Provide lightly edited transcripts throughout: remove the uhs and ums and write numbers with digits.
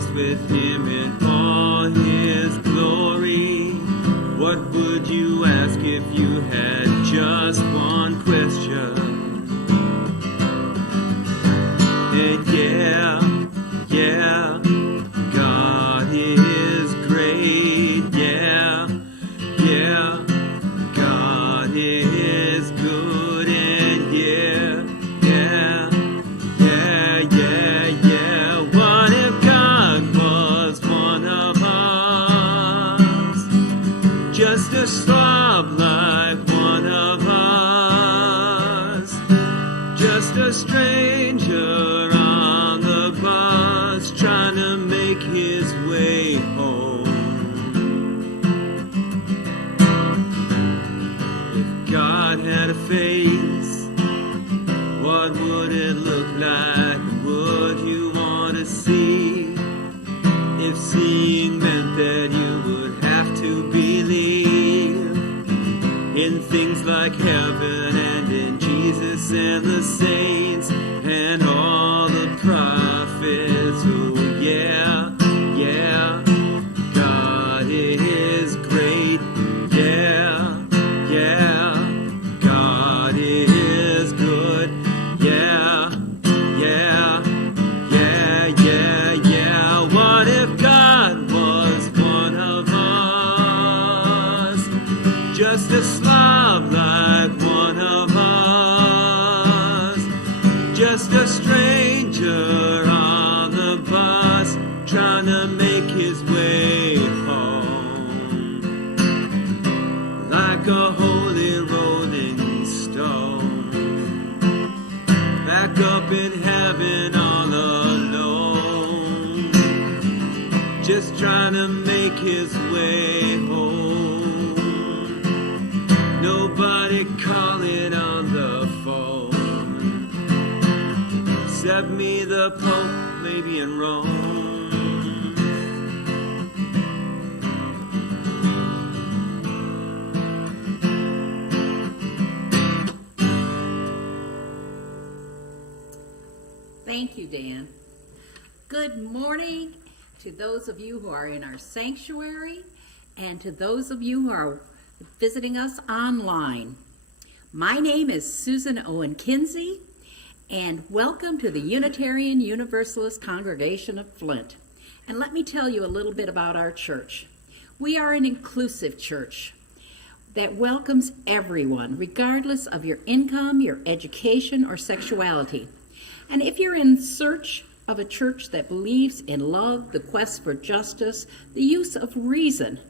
faced with him in all his glory, what would you ask if you had just one question? And yeah, God is great. Yeah, God is good. And yeah. What if God was one of us? Just a slob like one of us. Just a stranger on the bus trying to make his way home. If God had a face, what would it look like? Would you want to see? If seeing meant that you would have to believe in things like heaven and in Jesus and the saints and all the prophets. Oh yeah, God is great. Yeah, God is good. Yeah. What if God was one of us? Just a slob like one of us. Just a stranger on the bus trying to make his way home. Like a holy rolling stone, back up in heaven all alone, just trying to make his way home. Nobody calling on the phone, except me, the Pope, maybe in Rome. Thank you, Dan. Good morning to those of you who are in our sanctuary and to those of you who are visiting us online. My name is Susan Owen Kinsey, and welcome to the Unitarian Universalist Congregation of Flint. And let me tell you a little bit about our church. We are an inclusive church that welcomes everyone, regardless of your income, your education, or sexuality. And if you're in search of a church that believes in love, the quest for justice, the use of reason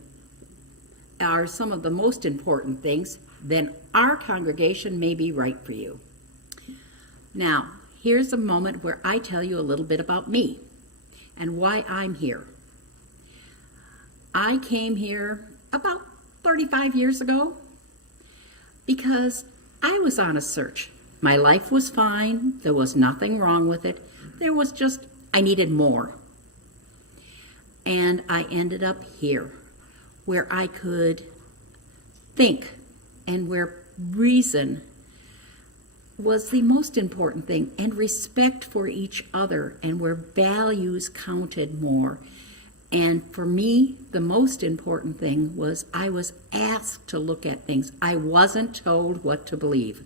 are some of the most important things, then our congregation may be right for you. Now, here's a moment where I tell you a little bit about me and why I'm here. I came here about 35 years ago because I was on a search. My life was fine. There was nothing wrong with it. There was just, I needed more. And I ended up here, where I could think and where reason was the most important thing, and respect for each other, and where values counted more. And for me, the most important thing was I was asked to look at things. I wasn't told what to believe.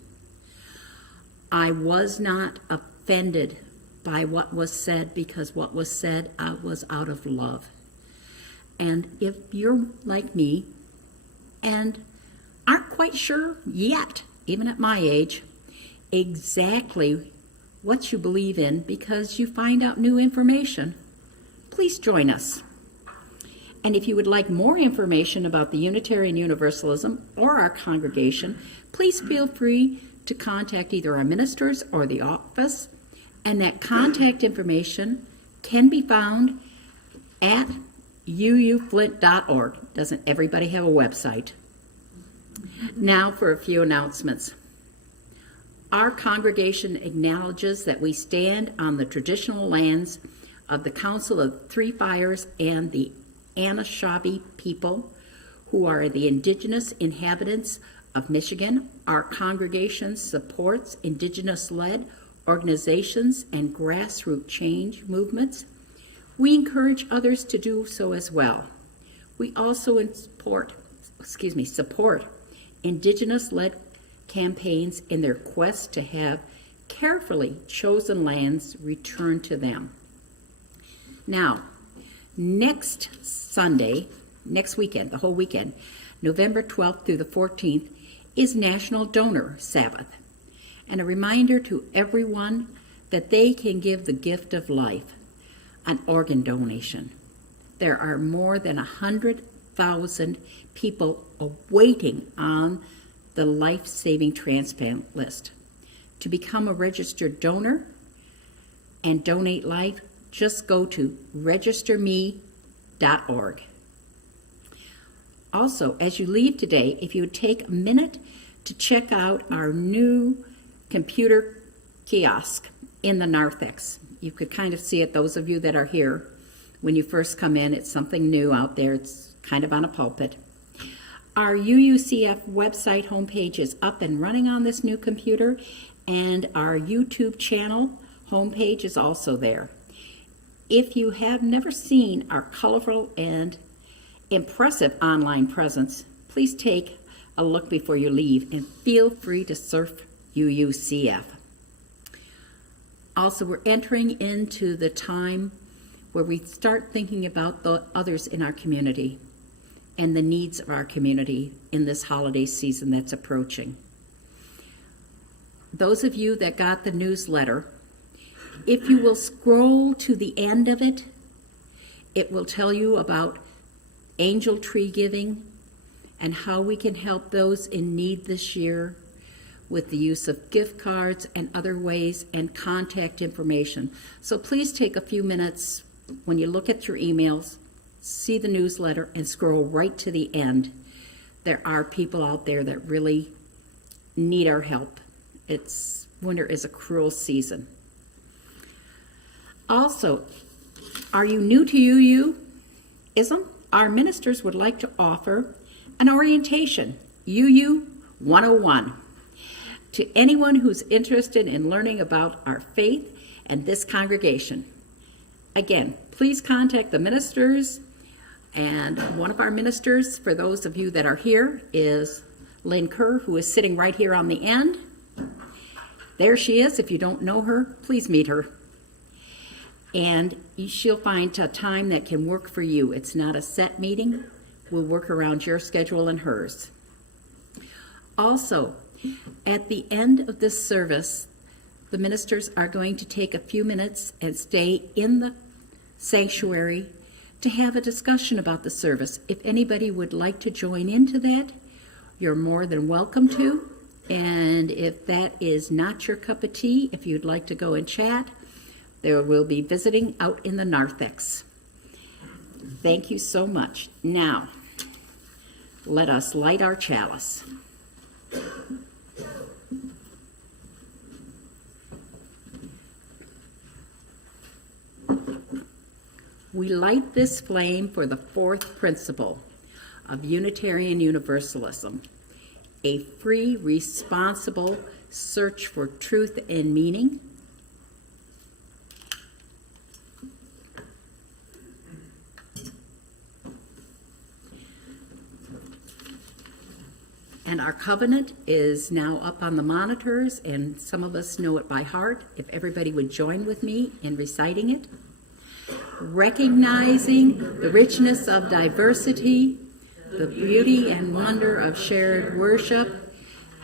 I was not offended by what was said, because what was said was out of love. And if you're like me and aren't quite sure yet, even at my age, exactly what you believe in because you find out new information, please join us. And if you would like more information about the Unitarian Universalism or our congregation, please feel free to contact either our ministers or the office, and that contact information can be found at uuflint.org. Doesn't everybody have a website? Now for a few announcements. Our congregation acknowledges that we stand on the traditional lands of the Council of Three Fires and the Anishinaabe people, who are the indigenous inhabitants of Michigan. Our congregation supports indigenous-led organizations and grassroots change movements. We encourage others to do so as well. We also support Indigenous-led campaigns in their quest to have carefully chosen lands returned to them. Now, next weekend, the whole weekend, November 12th through the 14th, is National Donor Sabbath, and a reminder to everyone that they can give the gift of life, an organ donation. There are more than 100,000 people awaiting on the life-saving transplant list. To become a registered donor and donate life, just go to registerme.org. Also, as you leave today, if you would take a minute to check out our new computer kiosk in the narthex. You could kind of see it, those of you that are here. When you first come in, it's something new out there. It's kind of on a pulpit. Our UUCF website homepage is up and running on this new computer, and our YouTube channel homepage is also there. If you have never seen our colorful and impressive online presence, please take a look before you leave and feel free to surf UUCF. Also, we're entering into the time where we start thinking about the others in our community and the needs of our community in this holiday season that's approaching. Those of you that got the newsletter, if you will scroll to the end of it, it will tell you about angel tree giving and how we can help those in need this year with the use of gift cards and other ways and contact information. So please take a few minutes when you look at your emails, see the newsletter, and scroll right to the end. There are people out there that really need our help. Winter is a cruel season. Also, are you new to UU-ism? Our ministers would like to offer an orientation, UU 101, to anyone who's interested in learning about our faith and this congregation. Again, please contact the ministers, and one of our ministers, for those of you that are here, is Lynn Kerr, who is sitting right here on the end. There she is. If you don't know her, please meet her. And she'll find a time that can work for you. It's not a set meeting. We'll work around your schedule and hers. Also, at the end of this service, the ministers are going to take a few minutes and stay in the sanctuary to have a discussion about the service. If anybody would like to join into that, you're more than welcome to. And if that is not your cup of tea, if you'd like to go and chat, there will be visiting out in the narthex. Thank you so much. Now, let us light our chalice. We light this flame for the fourth principle of Unitarian Universalism, a free, responsible search for truth and meaning. And our covenant is now up on the monitors, and some of us know it by heart. If everybody would join with me in reciting it. Recognizing the richness of diversity, the beauty and wonder of shared worship,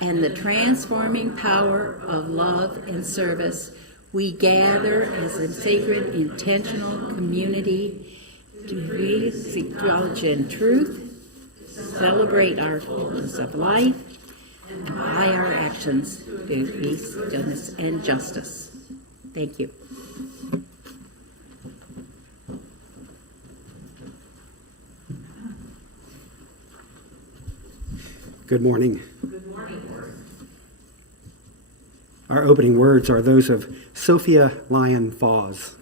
and the transforming power of love and service, we gather as a sacred, intentional community to acknowledge in truth, celebrate our forms of life, and by our actions do peace, justice, and justice. Thank you. Good morning. Good morning. Our opening words are those of Sophia Lyon-Fawes.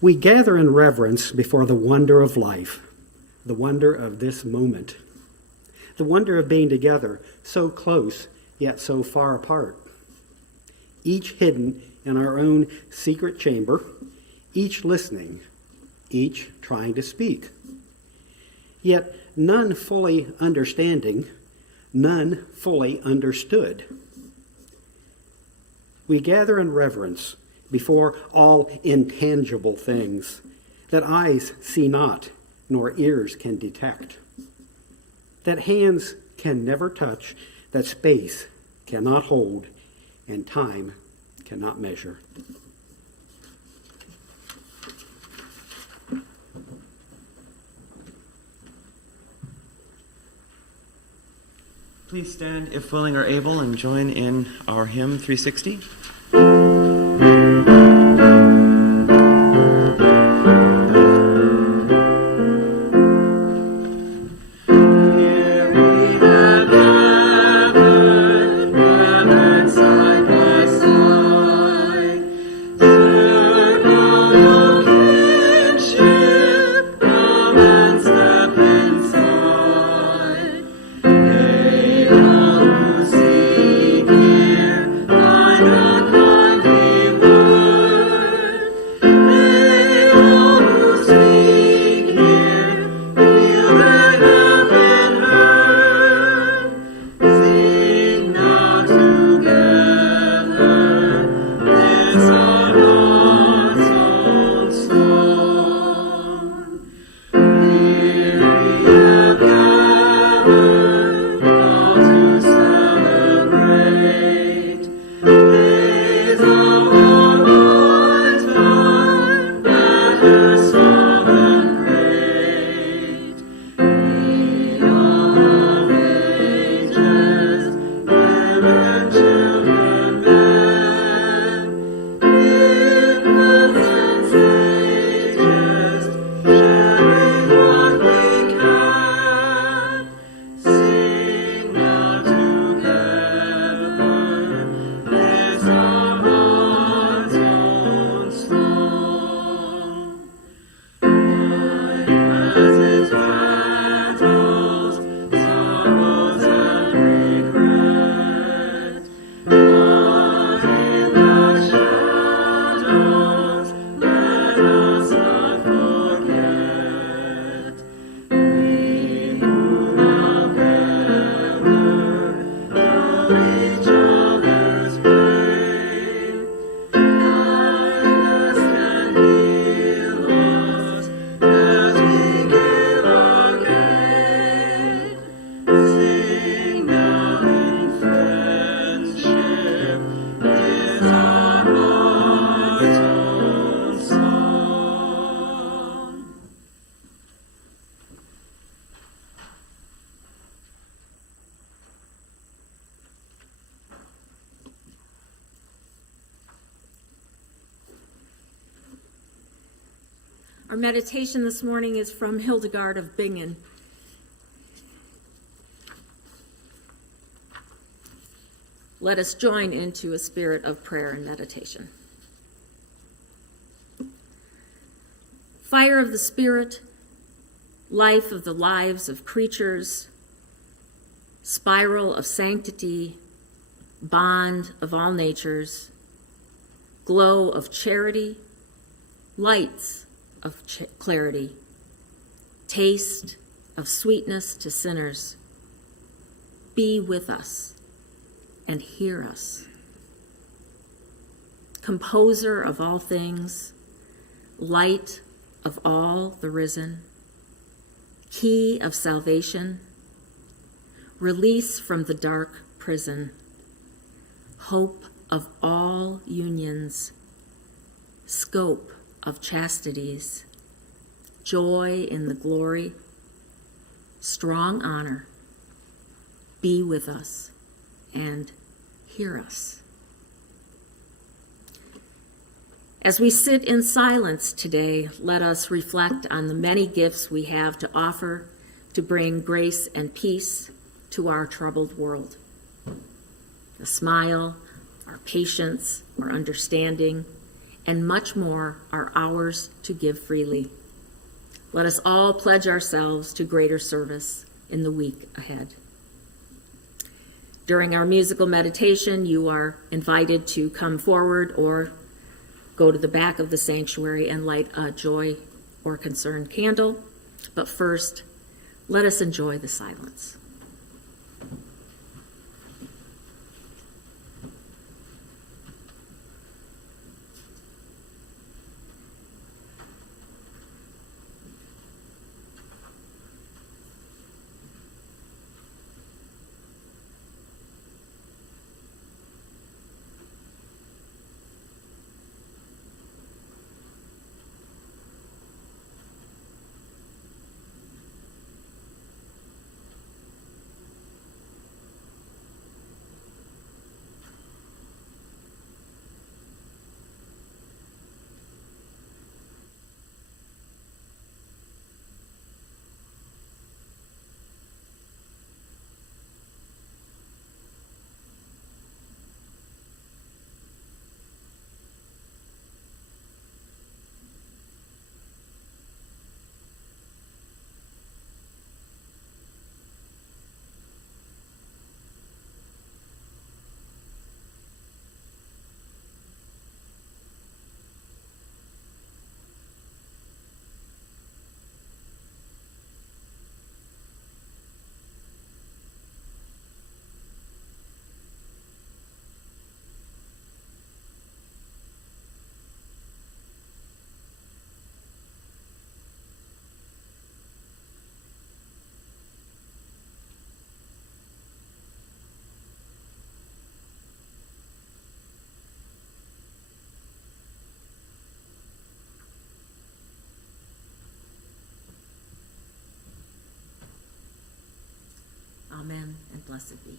We gather in reverence before the wonder of life, the wonder of this moment, the wonder of being together, so close yet so far apart. each hidden in our own secret chamber, each listening, each trying to speak. Yet none fully understanding, none fully understood. We gather in reverence before all intangible things that eyes see not, nor ears can detect, that hands can never touch, that space cannot hold, and time cannot measure. Please stand if willing or able and join in our hymn 360. Our meditation this morning is from Hildegard of Bingen. Let us join into a spirit of prayer and meditation. Fire of the Spirit, life of the lives of creatures, spiral of sanctity, bond of all natures, glow of charity, lights of clarity, taste of sweetness to sinners, be with us and hear us. Composer of all things, light of all the risen, key of salvation, release from the dark prison, hope of all unions, scope of chastities, joy in the glory, strong honor, be with us and hear us. As we sit in silence today, let us reflect on the many gifts we have to offer to bring grace and peace to our troubled world. A smile, our patience, our understanding, and much more are ours to give freely. Let us all pledge ourselves to greater service in the week ahead. During our musical meditation, you are invited to come forward or go to the back of the sanctuary and light a joy or concern candle. But first, let us enjoy the silence. Amen and blessed be.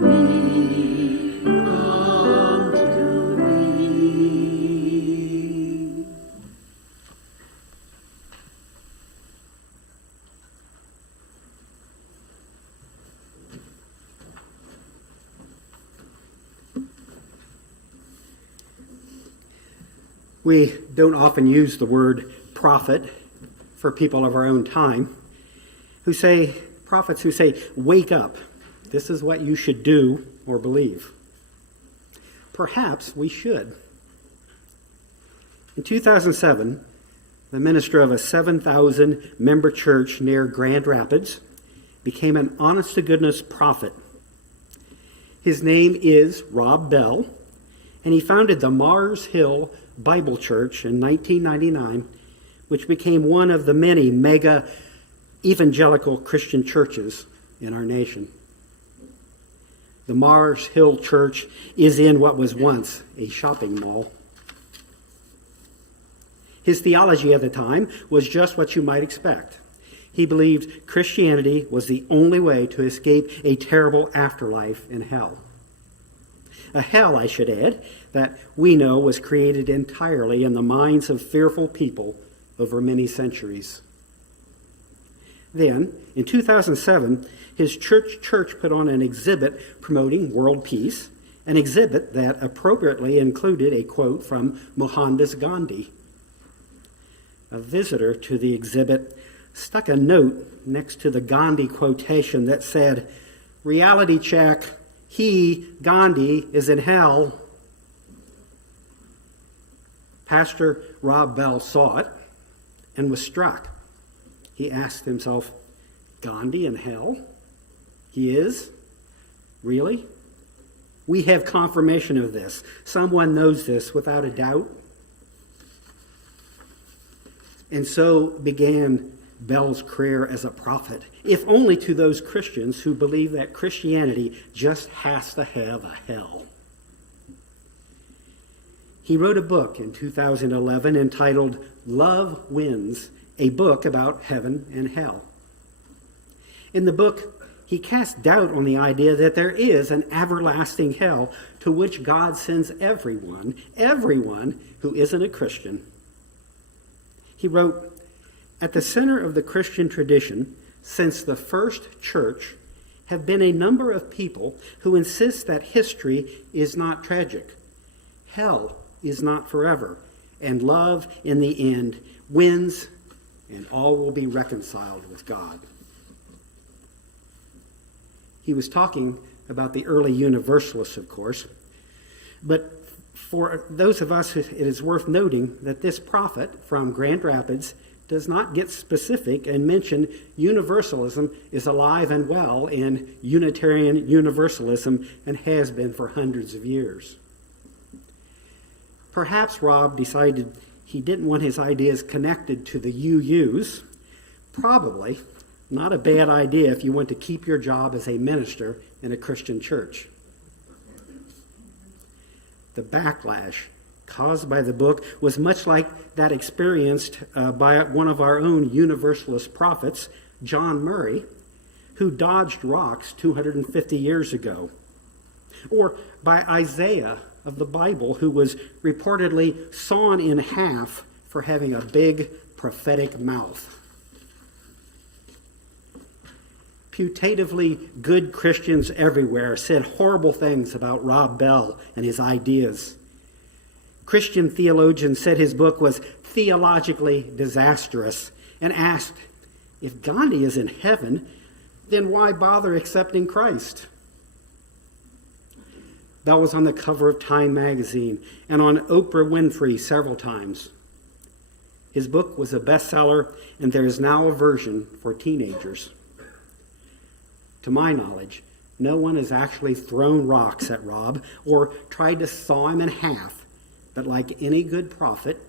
me, come to me. We don't often use the word prophet for people of our own time prophets who say, wake up, this is what you should do or believe. Perhaps we should. In 2007, the minister of a 7,000-member church near Grand Rapids became an honest-to-goodness prophet. His name is Rob Bell, and he founded the Mars Hill Bible Church in 1999, which became one of the many mega evangelical Christian churches in our nation. The Mars Hill Church is in what was once a shopping mall. His theology at the time was just what you might expect. He believed Christianity was the only way to escape a terrible afterlife in hell. A hell, I should add, that we know was created entirely in the minds of fearful people over many centuries. Then, in 2007, his church put on an exhibit promoting world peace, an exhibit that appropriately included a quote from Mohandas Gandhi. A visitor to the exhibit stuck a note next to the Gandhi quotation that said, "Reality check, he, Gandhi, is in hell." Pastor Rob Bell saw it and was struck. He asked himself, Gandhi in hell? He is? Really? We have confirmation of this. Someone knows this without a doubt. And so began Bell's career as a prophet, if only to those Christians who believe that Christianity just has to have a hell. He wrote a book in 2011 entitled Love Wins, a book about heaven and hell. In the book, he cast doubt on the idea that there is an everlasting hell to which God sends everyone who isn't a Christian. He wrote, "At the center of the Christian tradition, since the first church, have been a number of people who insist that history is not tragic, hell is not forever, and love in the end wins, and all will be reconciled with God." He was talking about the early Universalists, of course, but for those of us, it is worth noting that this prophet from Grand Rapids does not get specific and mention Universalism is alive and well in Unitarian Universalism and has been for hundreds of years. Perhaps Rob decided he didn't want his ideas connected to the UUs. Probably not a bad idea if you want to keep your job as a minister in a Christian church. The backlash caused by the book was much like that experienced by one of our own Universalist prophets, John Murray, who dodged rocks 250 years ago, or by Isaiah of the Bible, who was reportedly sawn in half for having a big prophetic mouth. Putatively good Christians everywhere said horrible things about Rob Bell and his ideas. Christian theologians said his book was theologically disastrous and asked, if Gandhi is in heaven, then why bother accepting Christ? Bell was on the cover of Time magazine and on Oprah Winfrey several times. His book was a bestseller, and there is now a version for teenagers. To my knowledge, no one has actually thrown rocks at Rob or tried to saw him in half, but like any good prophet,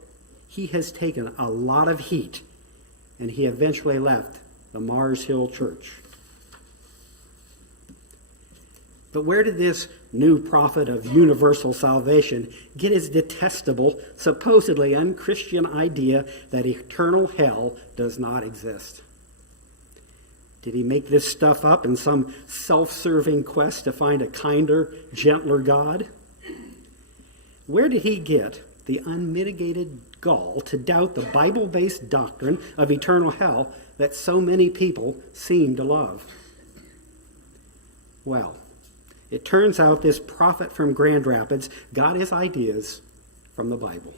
he has taken a lot of heat, and he eventually left the Mars Hill Church. But where did this new prophet of universal salvation get his detestable, supposedly unchristian idea that eternal hell does not exist? Did he make this stuff up in some self-serving quest to find a kinder, gentler God? Where did he get the unmitigated gall to doubt the Bible-based doctrine of eternal hell that so many people seem to love? Well, it turns out this prophet from Grand Rapids got his ideas from the Bible.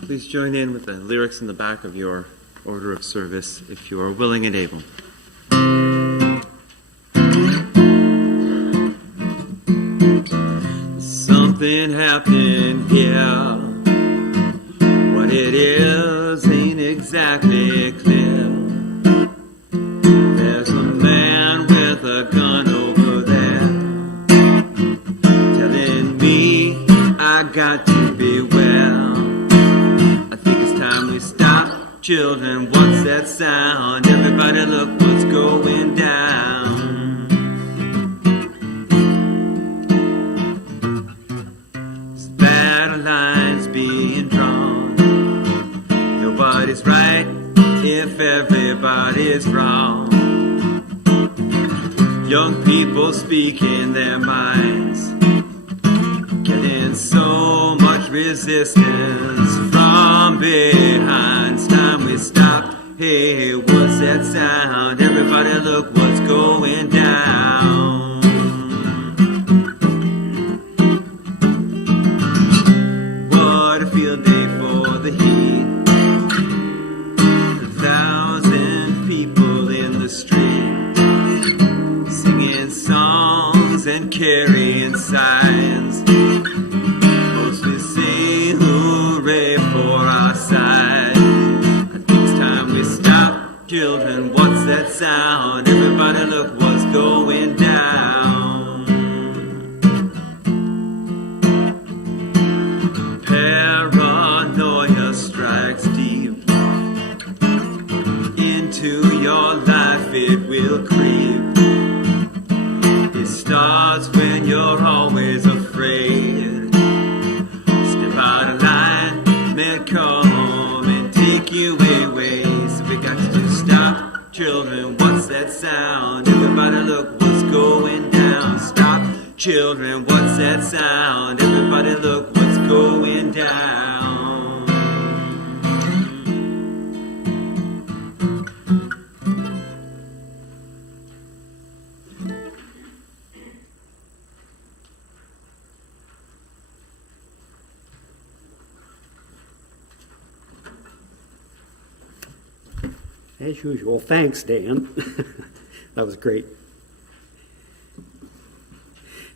Please join in with the lyrics in the back of your order of service if you are willing and able. Something happened here. What it is ain't exactly clear. There's a man with a gun over there telling me I got to beware. Children, what's that sound? Everybody look what's going down. There's battle lines being drawn. Nobody's right if everybody's wrong. Young people speaking their minds, getting so much resistance from behind. It's time we stop. Hey, what's that sound? Everybody look what's going down. What a field day for the heat. 1,000 people in the street, singing songs and carrying signs, mostly saying hooray for our side. I think it's time we stop. Children, what's that sound? Everybody look what's going down. Paranoia strikes deep into your life, it will creep. It starts when you're always afraid. Step out of line, men come and take you away. So we got to stop. Children, what's that sound? Everybody look what's going down. Stop. Children, what's that sound? Everybody look what's going down. As usual. Thanks, Dan. That was great.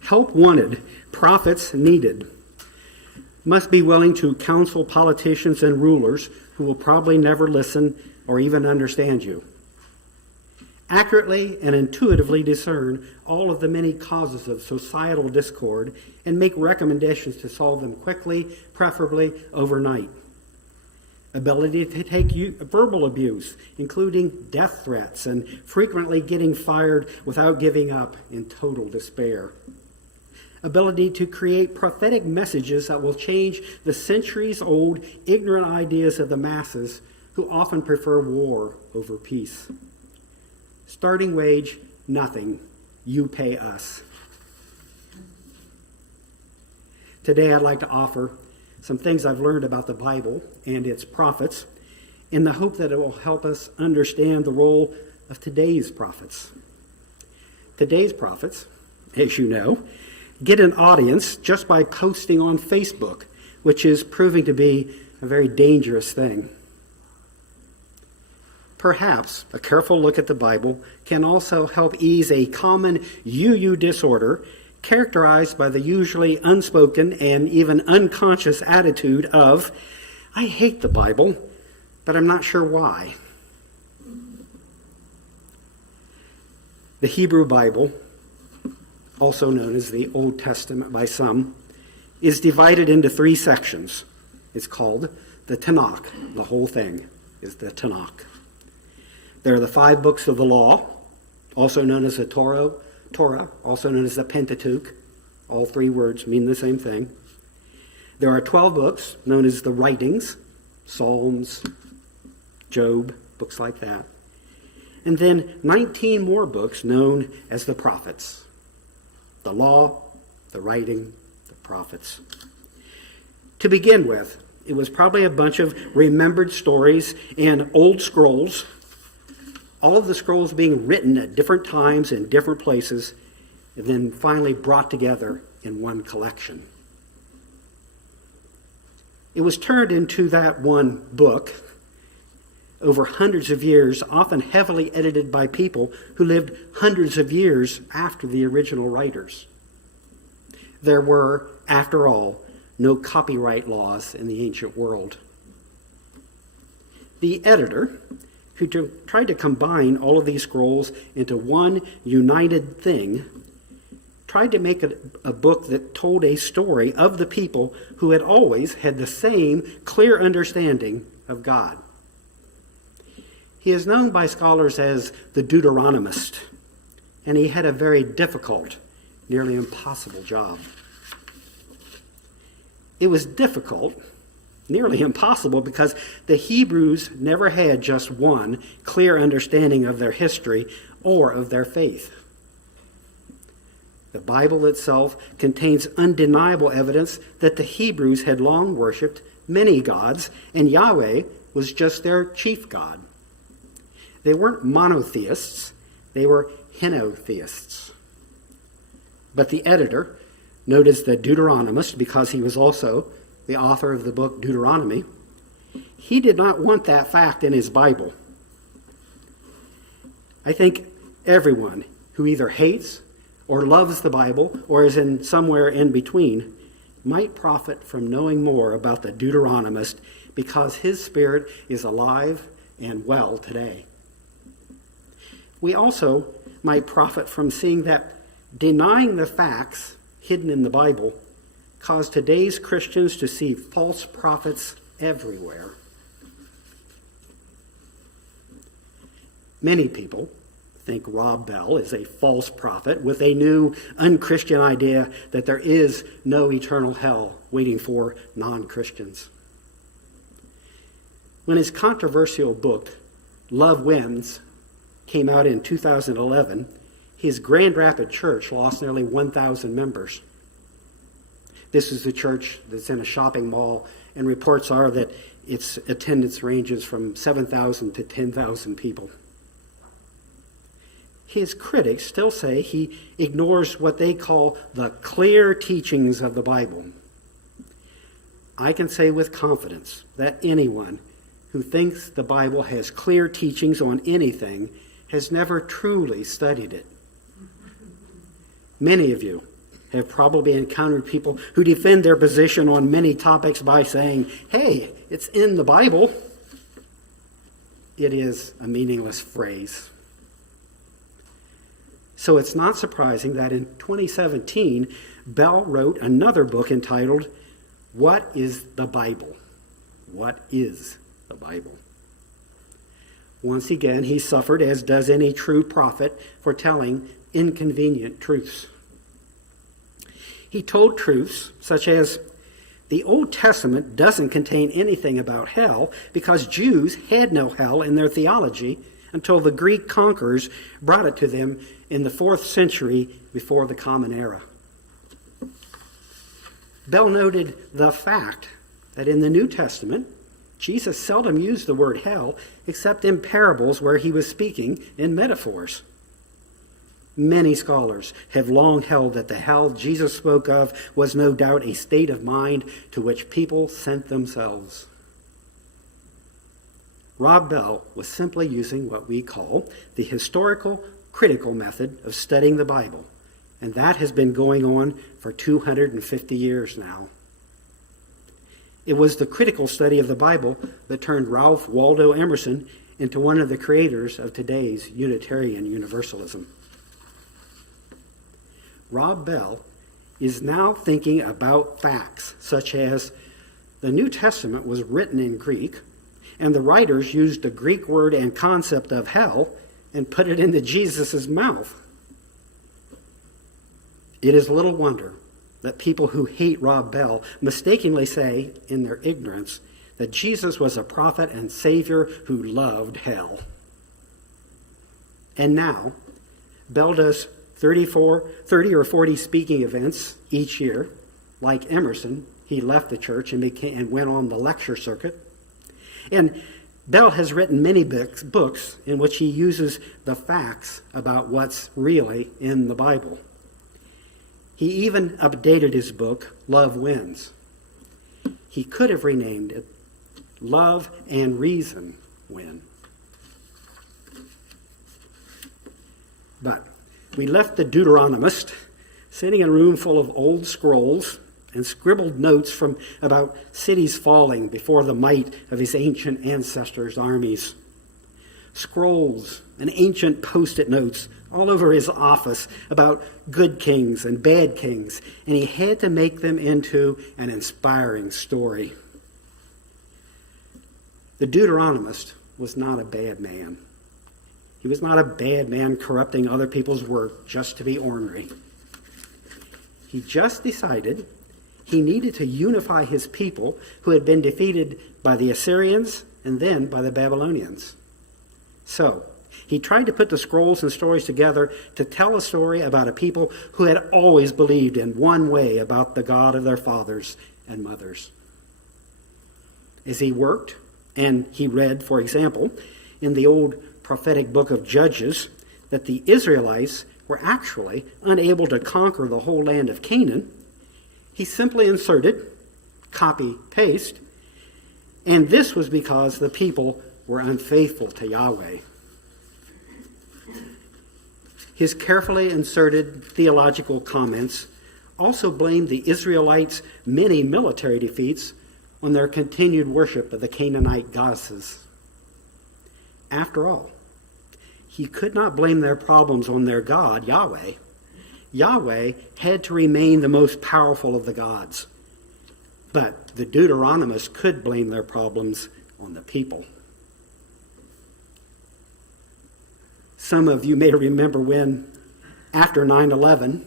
Help wanted, prophets needed. Must be willing to counsel politicians and rulers who will probably never listen or even understand you. Accurately and intuitively discern all of the many causes of societal discord and make recommendations to solve them quickly, preferably overnight. Ability to take verbal abuse, including death threats and frequently getting fired without giving up in total despair. Ability to create prophetic messages that will change the centuries-old ignorant ideas of the masses who often prefer war over peace. Starting wage, nothing. You pay us. Today I'd like to offer some things I've learned about the Bible and its prophets in the hope that it will help us understand the role of today's prophets. Today's prophets, as you know, get an audience just by posting on Facebook, which is proving to be a very dangerous thing. Perhaps a careful look at the Bible can also help ease a common you disorder characterized by the usually unspoken and even unconscious attitude of, I hate the Bible, but I'm not sure why. The Hebrew Bible, also known as the Old Testament by some, is divided into 3 sections. It's called the Tanakh, the whole thing. is the Tanakh. There are the 5 books of the law, also known as the Torah, also known as the Pentateuch. All 3 words mean the same thing. There are 12 books known as the writings, Psalms, Job, books like that. And then 19 more books known as the prophets. The law, the writing, the prophets. To begin with, it was probably a bunch of remembered stories and old scrolls, all of the scrolls being written at different times in different places, and then finally brought together in one collection. It was turned into that one book over hundreds of years, often heavily edited by people who lived hundreds of years after the original writers. There were, after all, no copyright laws in the ancient world. The editor, who tried to combine all of these scrolls into one united thing, tried to make a book that told a story of the people who had always had the same clear understanding of God. He is known by scholars as the Deuteronomist, and he had a very difficult, nearly impossible job. It was difficult, nearly impossible, because the Hebrews never had just one clear understanding of their history or of their faith. The Bible itself contains undeniable evidence that the Hebrews had long worshipped many gods, and Yahweh was just their chief god. They weren't monotheists, they were henotheists. But the editor, known as the Deuteronomist because he was also the author of the book Deuteronomy, he did not want that fact in his Bible. I think everyone who either hates or loves the Bible or is in somewhere in between might profit from knowing more about the Deuteronomist because his spirit is alive and well today. We also might profit from seeing that denying the facts hidden in the Bible caused today's Christians to see false prophets everywhere. Many people think Rob Bell is a false prophet with a new unchristian idea that there is no eternal hell waiting for non-Christians. When his controversial book, Love Wins, came out in 2011, his Grand Rapids church lost nearly 1,000 members. This is the church that's in a shopping mall, and reports are that its attendance ranges from 7,000 to 10,000 people. His critics still say he ignores what they call the clear teachings of the Bible. I can say with confidence that anyone who thinks the Bible has clear teachings on anything has never truly studied it. Many of you have probably encountered people who defend their position on many topics by saying, "Hey, it's in the Bible." It is a meaningless phrase. So it's not surprising that in 2017, Bell wrote another book entitled, What is the Bible? What is the Bible? Once again, he suffered, as does any true prophet, for telling inconvenient truths. He told truths such as, the Old Testament doesn't contain anything about hell because Jews had no hell in their theology until the Greek conquerors brought it to them in the 4th century before the Common Era. Bell noted the fact that in the New Testament, Jesus seldom used the word hell except in parables where he was speaking in metaphors. Many scholars have long held that the hell Jesus spoke of was no doubt a state of mind to which people sent themselves. Rob Bell was simply using what we call the historical critical method of studying the Bible, and that has been going on for 250 years now. It was the critical study of the Bible that turned Ralph Waldo Emerson into one of the creators of today's Unitarian Universalism. Rob Bell is now thinking about facts such as the New Testament was written in Greek, and the writers used the Greek word and concept of hell and put it into Jesus' mouth. It is little wonder that people who hate Rob Bell mistakenly say, in their ignorance, that Jesus was a prophet and Savior who loved hell. And now, Bell does 30 or 40 speaking events each year. Like Emerson, he left the church and went on the lecture circuit. And Bell has written many books in which he uses the facts about what's really in the Bible. He even updated his book, Love Wins. He could have renamed it Love and Reason Win. But we left the Deuteronomist sitting in a room full of old scrolls and scribbled notes from about cities falling before the might of his ancient ancestors' armies. Scrolls and ancient post-it notes all over his office about good kings and bad kings, and he had to make them into an inspiring story. The Deuteronomist was not a bad man. He was not a bad man corrupting other people's work just to be ornery. He just decided he needed to unify his people who had been defeated by the Assyrians and then by the Babylonians. So, he tried to put the scrolls and stories together to tell a story about a people who had always believed in one way about the God of their fathers and mothers. As he worked, and he read, for example, in the old prophetic book of Judges, that the Israelites were actually unable to conquer the whole land of Canaan, he simply inserted, copy, paste, and this was because the people were unfaithful to Yahweh. His carefully inserted theological comments also blamed the Israelites' many military defeats on their continued worship of the Canaanite goddesses. After all, he could not blame their problems on their God, Yahweh. Yahweh had to remain the most powerful of the gods. But the Deuteronomists could blame their problems on the people. Some of you may remember when, after 9/11,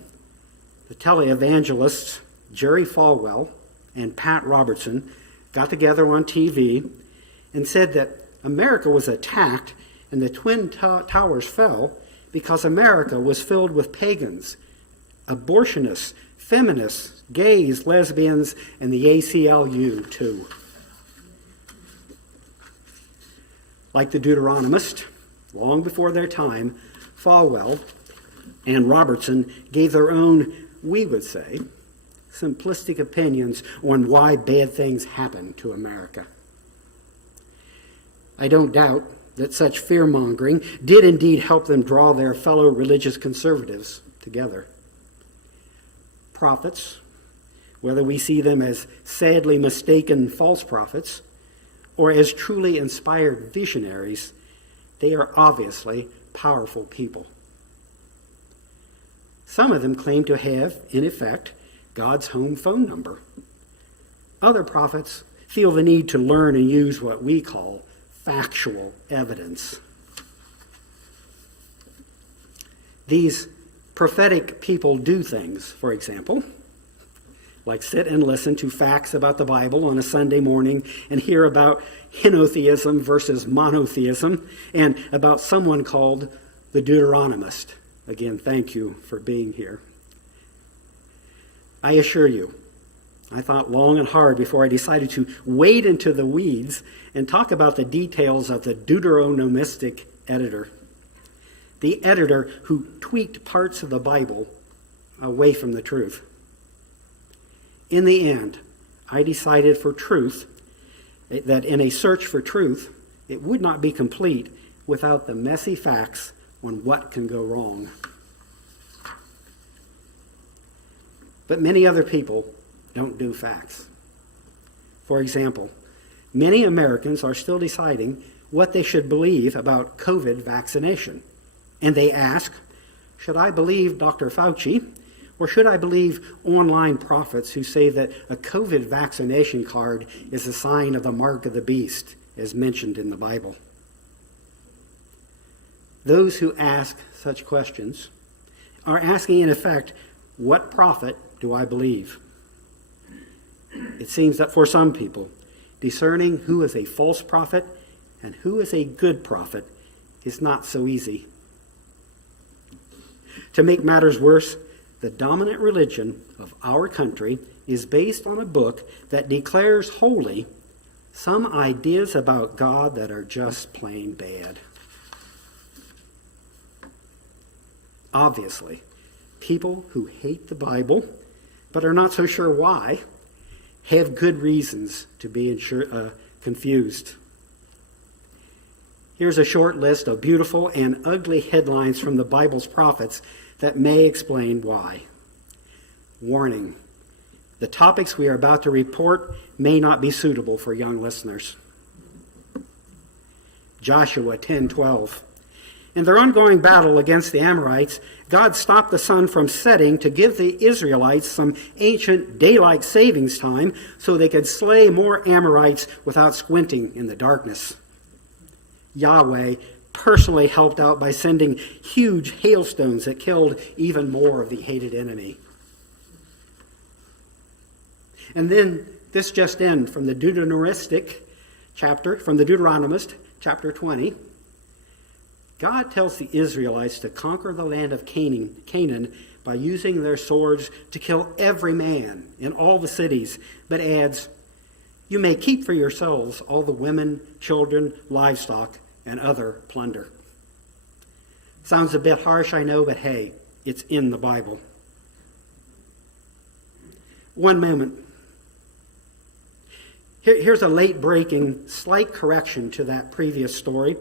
the televangelists Jerry Falwell and Pat Robertson got together on TV and said that America was attacked and the Twin Towers fell because America was filled with pagans, abortionists, feminists, gays, lesbians, and the ACLU too. Like the Deuteronomist, long before their time, Falwell and Robertson gave their own, we would say, simplistic opinions on why bad things happen to America. I don't doubt that such fear-mongering did indeed help them draw their fellow religious conservatives together. Prophets, whether we see them as sadly mistaken false prophets or as truly inspired visionaries, they are obviously powerful people. Some of them claim to have, in effect, God's home phone number. Other prophets feel the need to learn and use what we call factual evidence. These prophetic people do things, for example, like sit and listen to facts about the Bible on a Sunday morning and hear about henotheism versus monotheism and about someone called the Deuteronomist. Again, thank you for being here. I assure you, I thought long and hard before I decided to wade into the weeds and talk about the details of the Deuteronomistic editor. The editor who tweaked parts of the Bible away from the truth. In the end, I decided for truth, that in a search for truth, it would not be complete without the messy facts on what can go wrong. But many other people don't do facts. For example, many Americans are still deciding what they should believe about COVID vaccination. And they ask, should I believe Dr. Fauci, or should I believe online prophets who say that a COVID vaccination card is a sign of the mark of the beast as mentioned in the Bible. Those who ask such questions are asking, in effect, what prophet do I believe? It seems that for some people, discerning who is a false prophet and who is a good prophet is not so easy. To make matters worse, the dominant religion of our country is based on a book that declares holy some ideas about God that are just plain bad. Obviously, people who hate the Bible but are not so sure why have good reasons to be confused. Here's a short list of beautiful and ugly headlines from the Bible's prophets that may explain why. Warning: the topics we are about to report may not be suitable for young listeners. Joshua 10:12. In their ongoing battle against the Amorites, God stopped the sun from setting to give the Israelites some ancient daylight savings time so they could slay more Amorites without squinting in the darkness. Yahweh personally helped out by sending huge hailstones that killed even more of the hated enemy. And then this just in from the Deuteronomist, chapter 20. God tells the Israelites to conquer the land of Canaan by using their swords to kill every man in all the cities, but adds, "You may keep for yourselves all the women, children, livestock, and other plunder." Sounds a bit harsh, I know, but hey, it's in the Bible. One moment. Here's a late-breaking, slight correction to that previous story.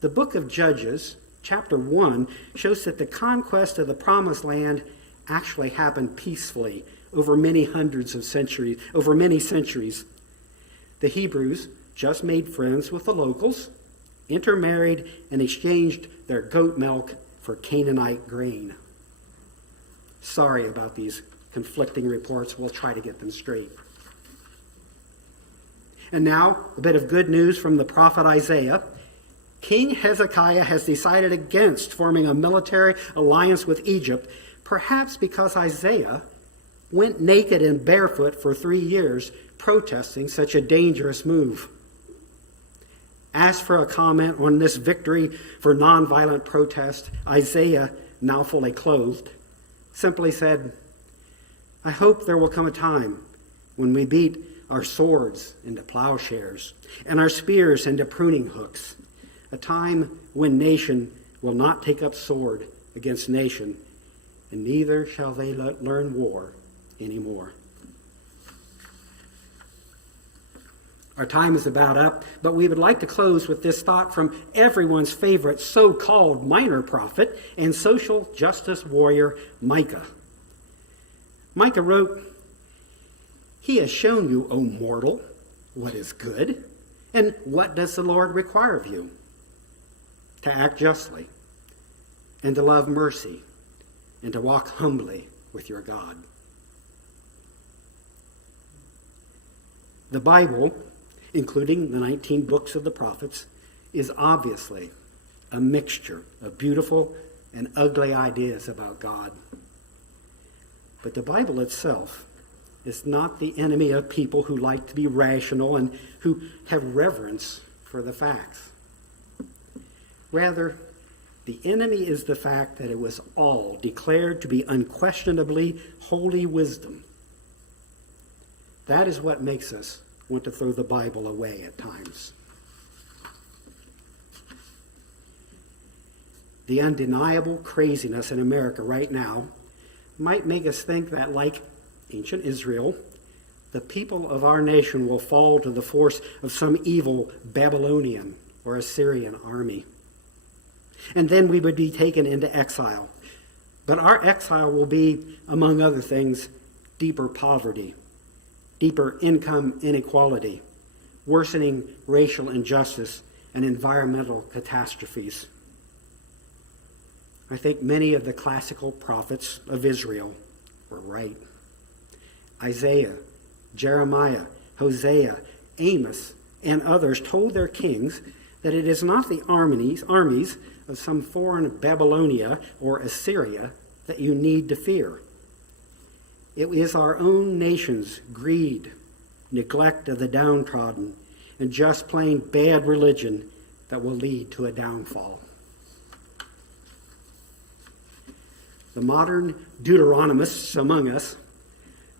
The book of Judges, chapter 1, shows that the conquest of the Promised Land actually happened peacefully over many centuries. The Hebrews just made friends with the locals, intermarried, and exchanged their goat milk for Canaanite grain. Sorry about these conflicting reports. We'll try to get them straight. And now, a bit of good news from the prophet Isaiah. King Hezekiah has decided against forming a military alliance with Egypt, perhaps because Isaiah went naked and barefoot for 3 years, protesting such a dangerous move. Asked for a comment on this victory for nonviolent protest, Isaiah, now fully clothed, simply said, "I hope there will come a time when we beat our swords into plowshares and our spears into pruning hooks, a time when nation will not take up sword against nation, and neither shall they learn war anymore." Our time is about up, but we would like to close with this thought from everyone's favorite so-called minor prophet and social justice warrior, Micah. Micah wrote, "He has shown you, O mortal, what is good, and what does the Lord require of you? To act justly, and to love mercy, and to walk humbly with your God." The Bible, including the 19 books of the prophets, is obviously a mixture of beautiful and ugly ideas about God. But the Bible itself is not the enemy of people who like to be rational and who have reverence for the facts. Rather, the enemy is the fact that it was all declared to be unquestionably holy wisdom. That is what makes us want to throw the Bible away at times. The undeniable craziness in America right now might make us think that, like ancient Israel, the people of our nation will fall to the force of some evil Babylonian or Assyrian army. And then we would be taken into exile. But our exile will be, among other things, deeper poverty, deeper income inequality, worsening racial injustice, and environmental catastrophes. I think many of the classical prophets of Israel were right. Isaiah, Jeremiah, Hosea, Amos, and others told their kings that it is not the armies of some foreign Babylonia or Assyria that you need to fear. It is our own nation's greed, neglect of the downtrodden, and just plain bad religion that will lead to a downfall. The modern Deuteronomists among us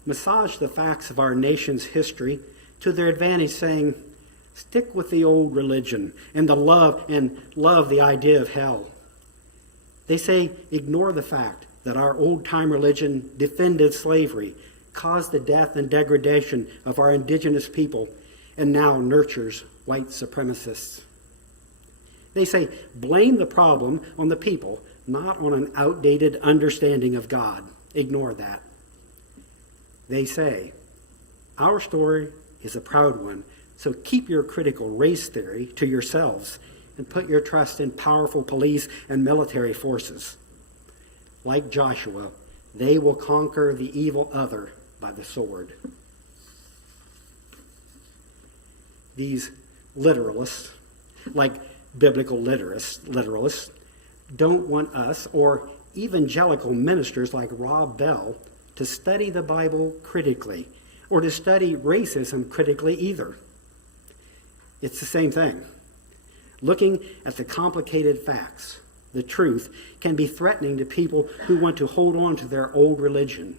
massage the facts of our nation's history to their advantage, saying, stick with the old religion and love the idea of hell. They say, ignore the fact that our old-time religion defended slavery, caused the death and degradation of our indigenous people, and now nurtures white supremacists. They say, blame the problem on the people, not on an outdated understanding of God. Ignore that. They say, our story is a proud one, so keep your critical race theory to yourselves and put your trust in powerful police and military forces. Like Joshua, they will conquer the evil other by the sword. These literalists, like biblical literalists, don't want us or evangelical ministers like Rob Bell to study the Bible critically or to study racism critically either. It's the same thing. Looking at the complicated facts, the truth, can be threatening to people who want to hold on to their old religion,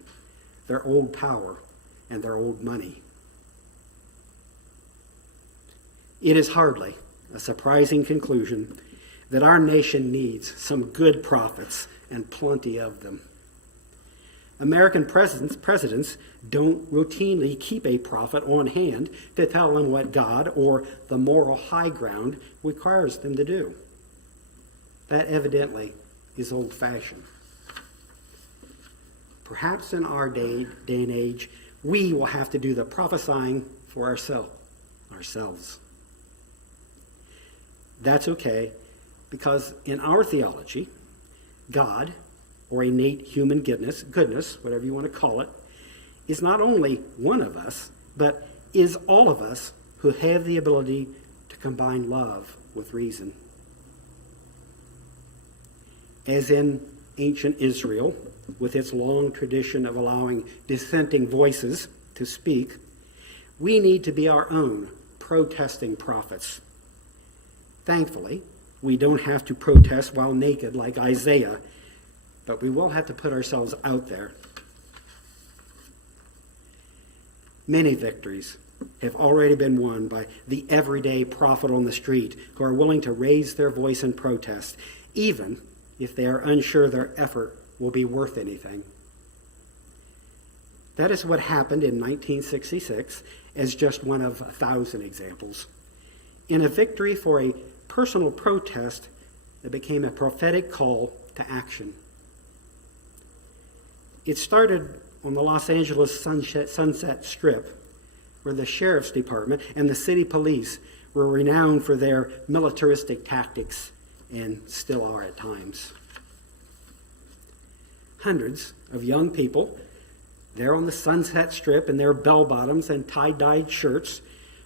their old power, and their old money. It is hardly a surprising conclusion that our nation needs some good prophets and plenty of them. American presidents don't routinely keep a prophet on hand to tell them what God or the moral high ground requires them to do. That evidently is old-fashioned. Perhaps in our day and age, we will have to do the prophesying for ourselves. That's okay, because in our theology, God, or innate human goodness, whatever you want to call it, is not only one of us, but is all of us who have the ability to combine love with reason. As in ancient Israel, with its long tradition of allowing dissenting voices to speak, we need to be our own protesting prophets. Thankfully, we don't have to protest while naked like Isaiah, but we will have to put ourselves out there. Many victories have already been won by the everyday prophet on the street who are willing to raise their voice in protest, even if they are unsure their effort will be worth anything. That is what happened in 1966 as just one of 1,000 examples. In a victory for a personal protest that became a prophetic call to action. It started on the Los Angeles Sunset Strip, where the sheriff's department and the city police were renowned for their militaristic tactics and still are at times. Hundreds of young people there on the Sunset Strip in their bell-bottoms and tie-dyed shirts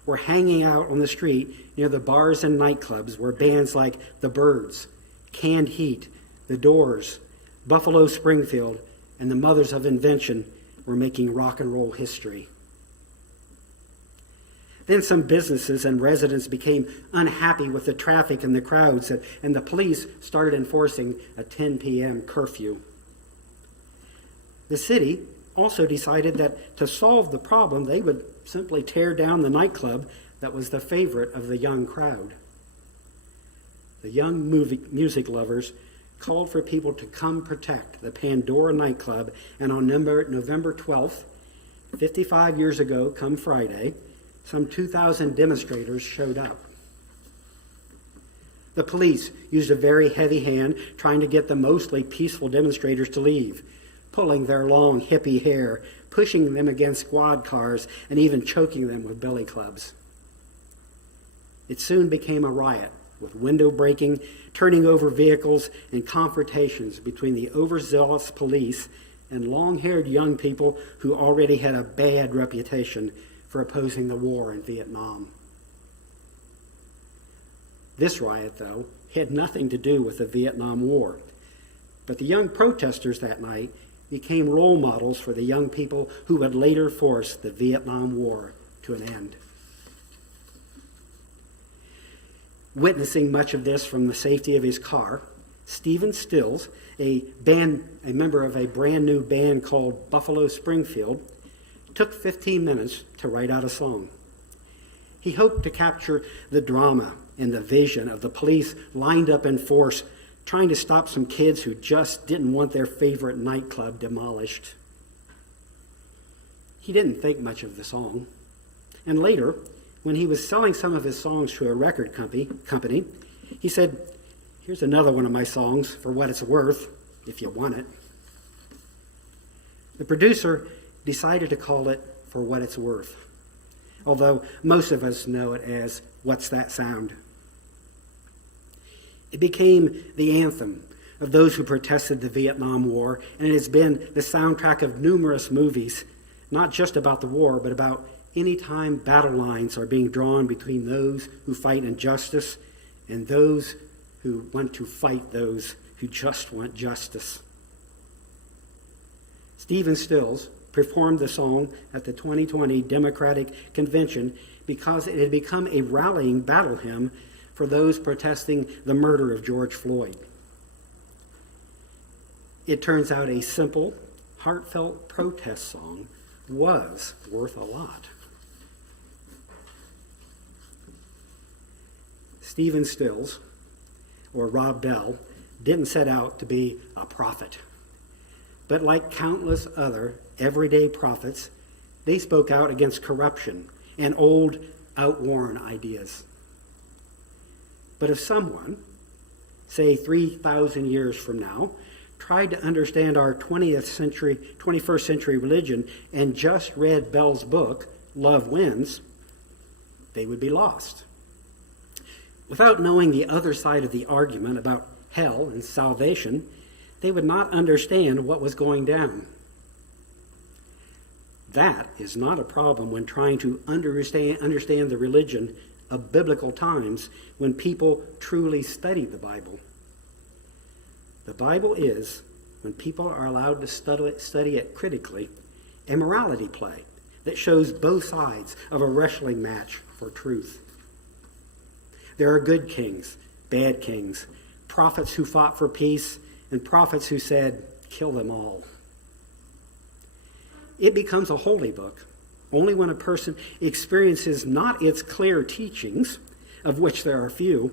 were hanging out on the street near the bars and nightclubs where bands like The Byrds, Canned Heat, The Doors, Buffalo Springfield, and the Mothers of Invention were making rock and roll history. Then some businesses and residents became unhappy with the traffic and the crowds, and the police started enforcing a 10 p.m. curfew. The city also decided that to solve the problem, they would simply tear down the nightclub that was the favorite of the young crowd. The young music lovers called for people to come protect the Pandora nightclub, and on November 12th, 55 years ago, come Friday, some 2,000 demonstrators showed up. The police used a very heavy hand trying to get the mostly peaceful demonstrators to leave, pulling their long hippie hair, pushing them against squad cars, and even choking them with billy clubs. It soon became a riot, with window breaking, turning over vehicles, and confrontations between the overzealous police and long-haired young people who already had a bad reputation for opposing the war in Vietnam. This riot, though, had nothing to do with the Vietnam War. But the young protesters that night became role models for the young people who would later force the Vietnam War to an end. Witnessing much of this from the safety of his car, Stephen Stills, a member of a brand new band called Buffalo Springfield, took 15 minutes to write out a song. He hoped to capture the drama and the vision of the police lined up in force, trying to stop some kids who just didn't want their favorite nightclub demolished. He didn't think much of the song. And later, when he was selling some of his songs to a record company, he said, "Here's another one of my songs for what it's worth, if you want it." The producer decided to call it For What It's Worth, although most of us know it as What's That Sound? It became the anthem of those who protested the Vietnam War, and it has been the soundtrack of numerous movies, not just about the war, but about any time battle lines are being drawn between those who fight injustice and those who want to fight those who just want justice. Stephen Stills performed the song at the 2020 Democratic Convention because it had become a rallying battle hymn for those protesting the murder of George Floyd. It turns out a simple, heartfelt protest song was worth a lot. Stephen Stills, or Rob Bell, didn't set out to be a prophet. But like countless other everyday prophets, they spoke out against corruption and old, outworn ideas. But if someone, say 3,000 years from now, tried to understand our 21st century religion and just read Bell's book, Love Wins, they would be lost. Without knowing the other side of the argument about hell and salvation, they would not understand what was going down. That is not a problem when trying to understand the religion of biblical times when people truly study the Bible. The Bible is, when people are allowed to study it critically, a morality play that shows both sides of a wrestling match for truth. There are good kings, bad kings, prophets who fought for peace, and prophets who said, "Kill them all." It becomes a holy book only when a person experiences not its clear teachings, of which there are few,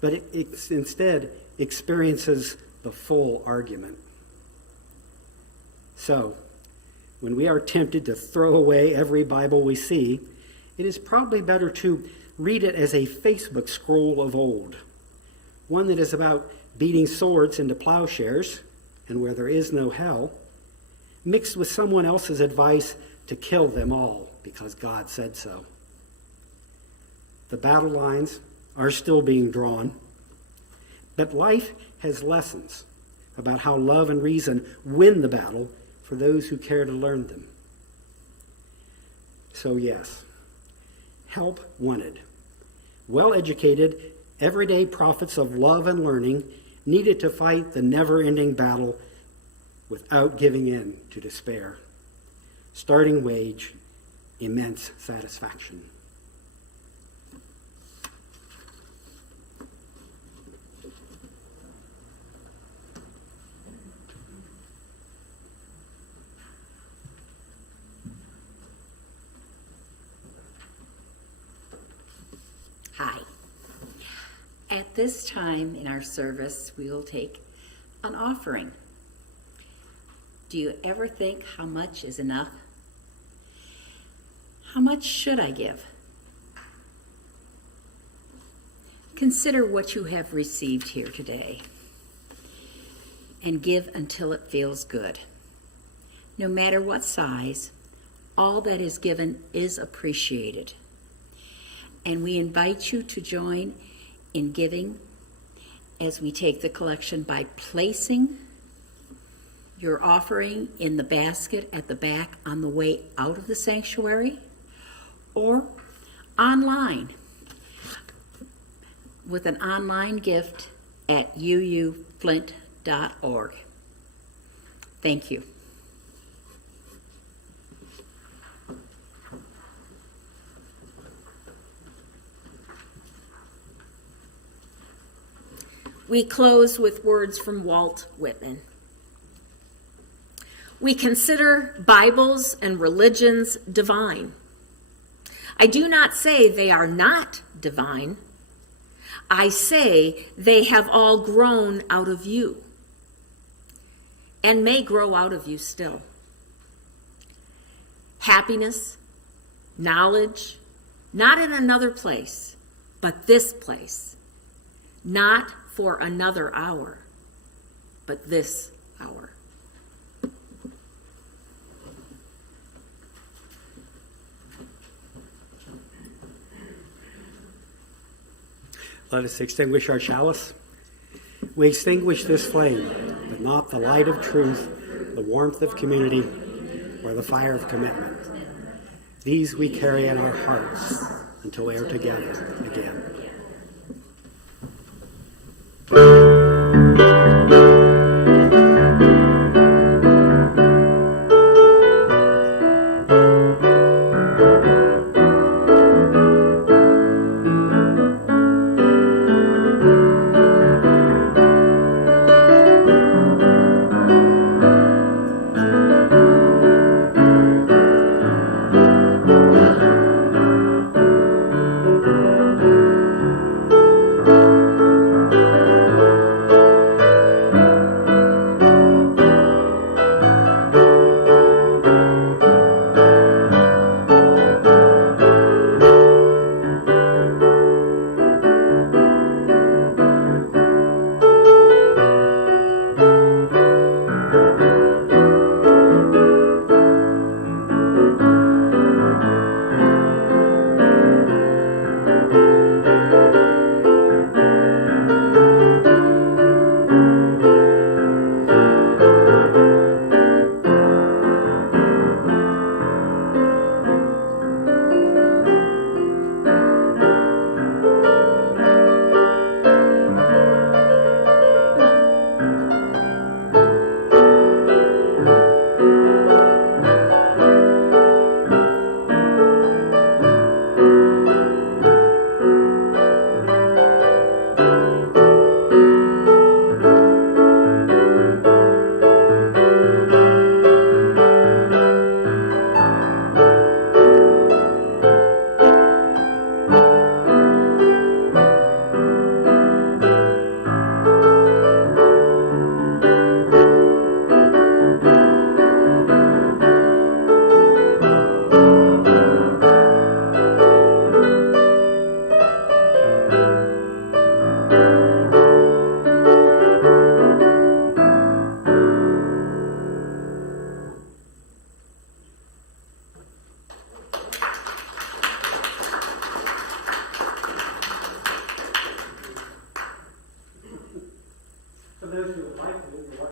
but it instead experiences the full argument. So, when we are tempted to throw away every Bible we see, it is probably better to read it as a Facebook scroll of old, one that is about beating swords into plowshares and where there is no hell, mixed with someone else's advice to kill them all because God said so. The battle lines are still being drawn, but life has lessons about how love and reason win the battle for those who care to learn them. So yes, help wanted. Well-educated, everyday prophets of love and learning needed to fight the never-ending battle without giving in to despair. Starting wage, immense satisfaction. Hi. At this time in our service, we will take an offering. Do you ever think how much is enough? How much should I give? Consider what you have received here today and give until it feels good. No matter what size, all that is given is appreciated. And we invite you to join in giving as we take the collection by placing your offering in the basket at the back on the way out of the sanctuary or online with an online gift at uuflint.org. Thank you. We close with words from Walt Whitman. We consider Bibles and religions divine. I do not say they are not divine. I say they have all grown out of you and may grow out of you still. Happiness, knowledge, not in another place, but this place. Not for another hour, but this hour. Let us extinguish our chalice. We extinguish this flame, but not the light of truth, the warmth of community, or the fire of commitment. These we carry in our hearts until we are together again.